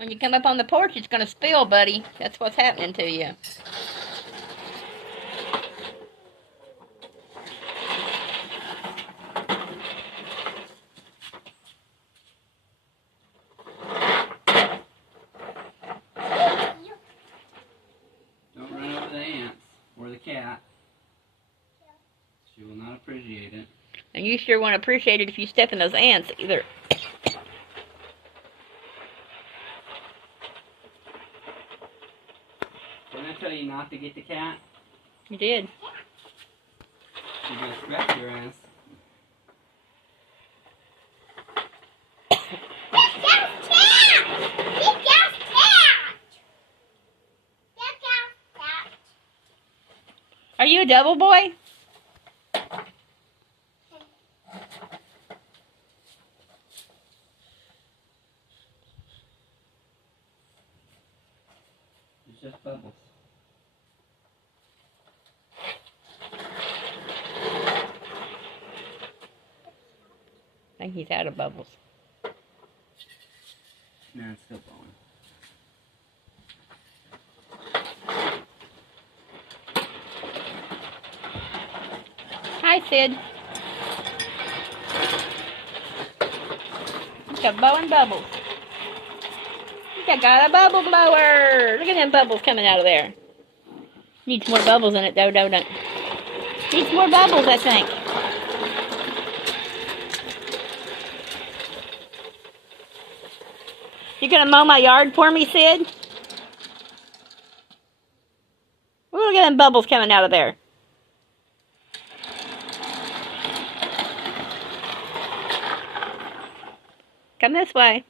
When you come up on the porch, it's going to spill, buddy. That's what's happening to you. Don't run over the ants or the cat. She will not appreciate it. And you sure won't appreciate it if you step in those ants either. Didn't I tell you not to get the cat? You did. She's gonna scratch your ass. Are you a double boy? It's just Bubbles. I think he's out of bubbles. No, it's still blowing. Hi, Sid. He's got blowing bubbles. He's got a bubble blower. Look at them bubbles coming out of there. Needs more bubbles in it, though, don't it? Needs more bubbles, I think. You gonna mow my yard for me, Sid? Ooh, look at them bubbles coming out of there. Come this way.